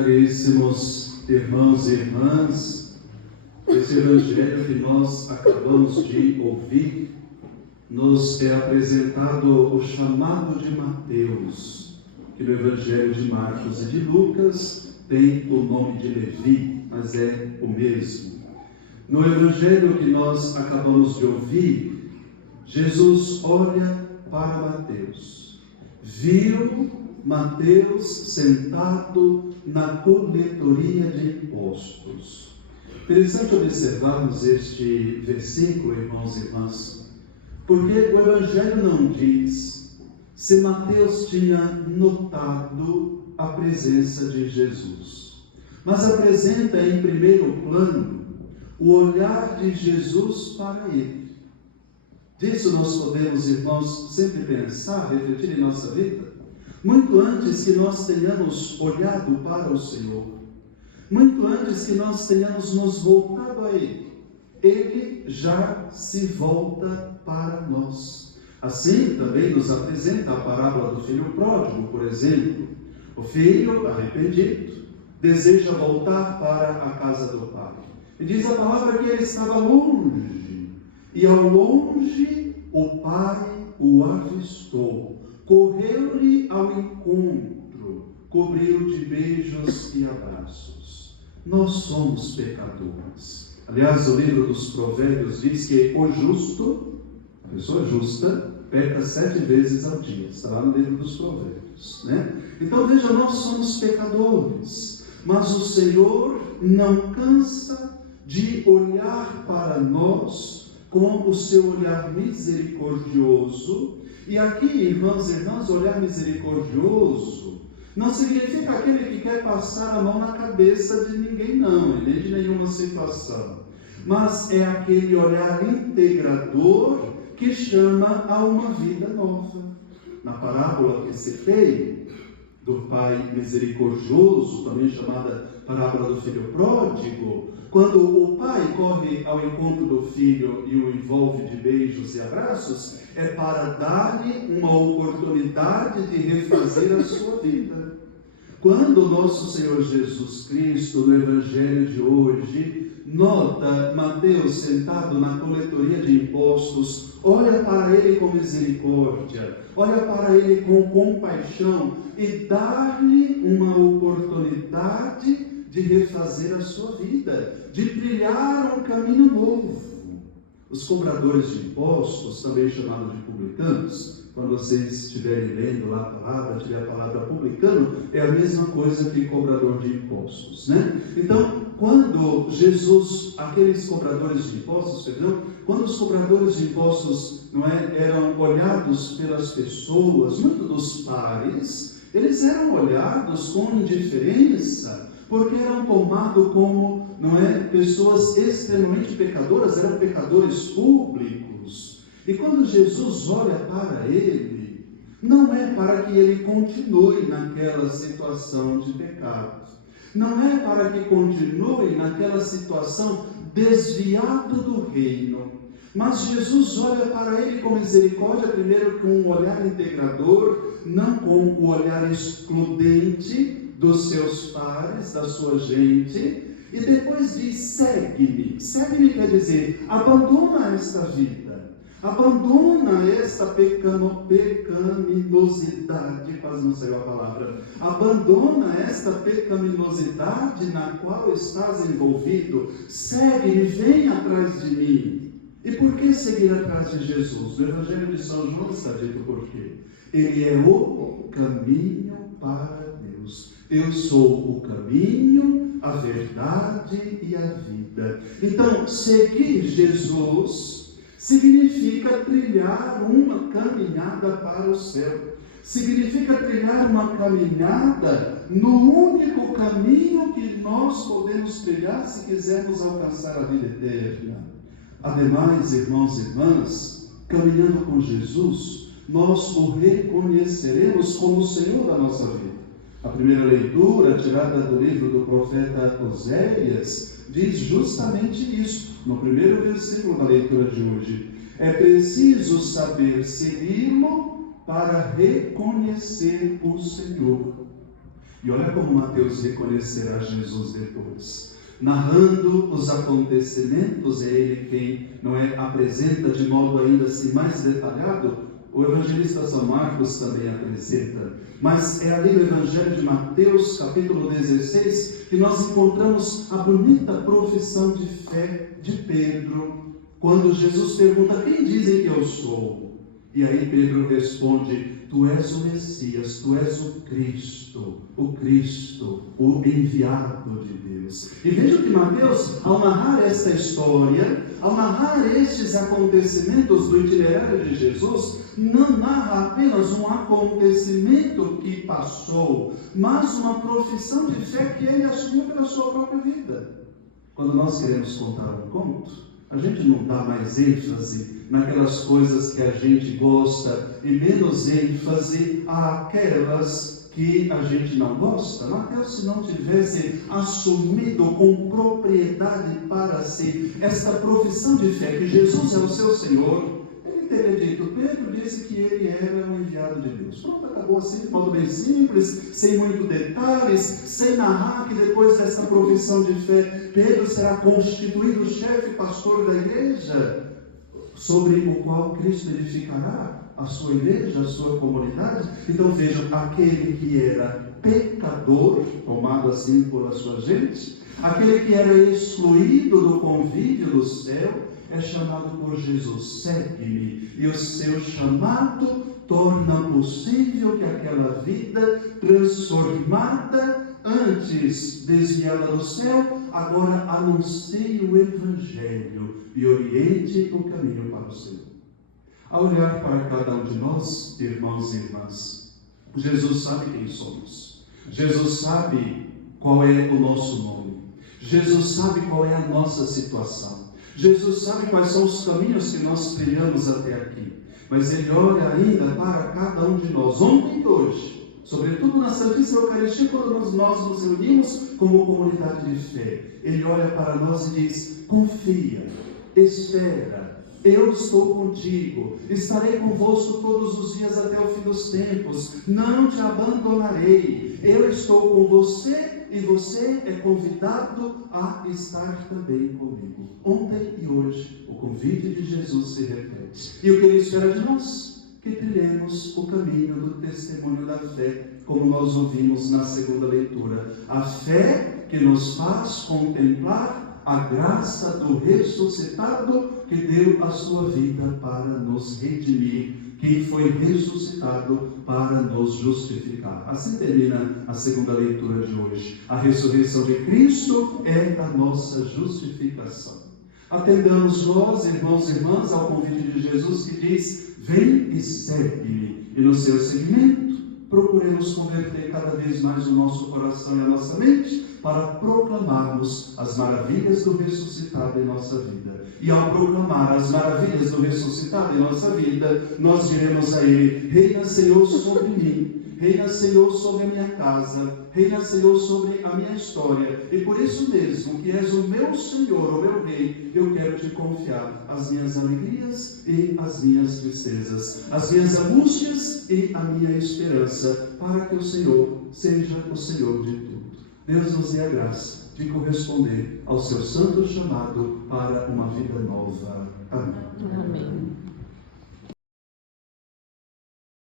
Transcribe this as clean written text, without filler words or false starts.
Caríssimos irmãos e irmãs, esse Evangelho que nós acabamos de ouvir nos é apresentado o chamado de Mateus, que no Evangelho de Marcos e de Lucas tem o nome de Levi, mas é o mesmo. No Evangelho que nós acabamos de ouvir, Jesus olha para Mateus, viu Mateus sentado na coletoria de impostos. Interessante observarmos este versículo, irmãos e irmãs, porque o Evangelho não diz se Mateus tinha notado a presença de Jesus, mas apresenta em primeiro plano o olhar de Jesus para ele. Disso nós podemos, irmãos, sempre pensar, refletir em nossa vida, muito antes que nós tenhamos olhado para o Senhor, muito antes que nós tenhamos nos voltado a Ele, Ele já se volta para nós. Assim também nos apresenta a parábola do filho pródigo, por exemplo. O filho arrependido deseja voltar para a casa do pai. E diz a palavra que ele estava longe, e ao longe o pai o avistou. Correu-lhe ao encontro, cobriu de beijos e abraços. Nós somos pecadores. Aliás, o livro dos Provérbios diz que o justo, a pessoa justa, peca 7 vezes ao dia. Está lá no livro dos Provérbios, né? Então, veja, nós somos pecadores, mas o Senhor não cansa de olhar para nós com o seu olhar misericordioso. E aqui, irmãos e irmãs, olhar misericordioso não significa aquele que quer passar a mão na cabeça de ninguém, não, e nem de nenhuma situação. Mas é aquele olhar integrador que chama a uma vida nova. Na parábola que citei, do pai misericordioso, também chamada parábola do filho pródigo, quando o pai corre ao encontro do filho e o envolve de beijos e abraços, é para dar-lhe uma oportunidade de refazer a sua vida. Quando o nosso Senhor Jesus Cristo, no Evangelho de hoje, nota Mateus sentado na coletoria de impostos, olha para ele com misericórdia, olha para ele com compaixão e dá-lhe uma oportunidade de refazer a sua vida, de trilhar um caminho novo. Os cobradores de impostos, também chamados de publicanos, quando vocês estiverem lendo lá a palavra, tiver a palavra publicano, é a mesma coisa que cobrador de impostos, né? Então, quando Jesus, aqueles cobradores de impostos, quando os cobradores de impostos eram olhados pelas pessoas, muito dos pares, eles eram olhados com indiferença, porque eram tomados como, pessoas extremamente pecadoras, eram pecadores públicos. E quando Jesus olha para ele, não é para que ele continue naquela situação de pecado, não é para que continue naquela situação desviado do reino, mas Jesus olha para ele com misericórdia, primeiro com um olhar integrador, não com o olhar excludente dos seus pares, da sua gente, e depois diz: segue-me. Segue-me quer dizer, abandona esta vida, abandona esta pecaminosidade, quase não saiu a palavra, abandona esta pecaminosidade na qual estás envolvido, segue-me, vem atrás de mim. E por que seguir atrás de Jesus? No Evangelho de São João está dito por quê. Ele é o caminho para Deus. Eu sou o caminho, a verdade e a vida. Então, seguir Jesus significa trilhar uma caminhada para o céu. Significa trilhar uma caminhada no único caminho que nós podemos trilhar se quisermos alcançar a vida eterna. Ademais, irmãos e irmãs, caminhando com Jesus, nós o reconheceremos como o Senhor da nossa vida. A primeira leitura, tirada do livro do profeta Oséias, diz justamente isso, no primeiro versículo da leitura de hoje. É preciso saber segui-lo para reconhecer o Senhor. E olha como Mateus reconhecerá Jesus depois. Narrando os acontecimentos, é ele quem apresenta de modo ainda assim mais detalhado. O evangelista São Marcos também apresenta, mas é ali no Evangelho de Mateus, capítulo 16, que nós encontramos a bonita profissão de fé de Pedro, quando Jesus pergunta: quem dizem que eu sou? E aí Pedro responde: tu és o Messias, tu és o Cristo, o enviado de Deus. E veja que Mateus, ao narrar esta história, ao narrar estes acontecimentos do itinerário de Jesus, não narra apenas um acontecimento que passou, mas uma profissão de fé que ele assumiu pela sua própria vida. Quando nós queremos contar um conto, a gente não dá mais ênfase naquelas coisas que a gente gosta e menos ênfase àquelas que a gente não gosta. Mateus, se não tivesse assumido com propriedade para si esta profissão de fé, que Jesus é o seu Senhor, ele teria dito: Pedro disse que ele era o enviado de Deus. Pronto, acabou assim, de modo bem simples, sem muitos detalhes, sem narrar que depois dessa profissão de fé, Pedro será constituído chefe pastor da igreja, sobre o qual Cristo edificará a sua igreja, a sua comunidade. Então vejam, aquele que era pecador, tomado assim por a sua gente, aquele que era excluído do convívio do céu, é chamado por Jesus: segue-me. E o seu chamado torna possível que aquela vida transformada, antes desviada do céu, agora anuncie o Evangelho e oriente o caminho para o céu. Ao olhar para cada um de nós, irmãos e irmãs, Jesus sabe quem somos. Jesus sabe qual é o nosso nome. Jesus sabe qual é a nossa situação. Jesus sabe quais são os caminhos que nós trilhamos até aqui. Mas Ele olha ainda para cada um de nós, ontem e hoje, sobretudo na Santíssima Eucaristia, quando nós nos reunimos como comunidade de fé. Ele olha para nós e diz: confia, espera, eu estou contigo, estarei convosco todos os dias até o fim dos tempos, não te abandonarei, eu estou com você e você é convidado a estar também comigo. Ontem e hoje, o convite de Jesus se repete. E o que Ele espera de nós? Que trilhemos o caminho do testemunho da fé, como nós ouvimos na segunda leitura. A fé que nos faz contemplar a graça do ressuscitado que deu a sua vida para nos redimir, que foi ressuscitado para nos justificar. Assim termina a segunda leitura de hoje. A ressurreição de Cristo é a nossa justificação. Atendamos nós, irmãos e irmãs, ao convite de Jesus que diz: vem e segue-me. E no seu seguimento, procuremos converter cada vez mais o nosso coração e a nossa mente para proclamarmos as maravilhas do ressuscitado em nossa vida. E ao proclamar as maravilhas do ressuscitado em nossa vida, nós diremos a Ele: reina, Senhor, sobre mim, reina, Senhor, sobre a minha casa, reina, Senhor, sobre a minha história. E por isso mesmo, que és o meu Senhor, o meu Rei, eu quero te confiar as minhas alegrias e as minhas tristezas, as minhas angústias e a minha esperança, para que o Senhor seja o Senhor de tudo. Deus nos dê a graça de corresponder ao seu santo chamado para uma vida nova. Amém. Amém.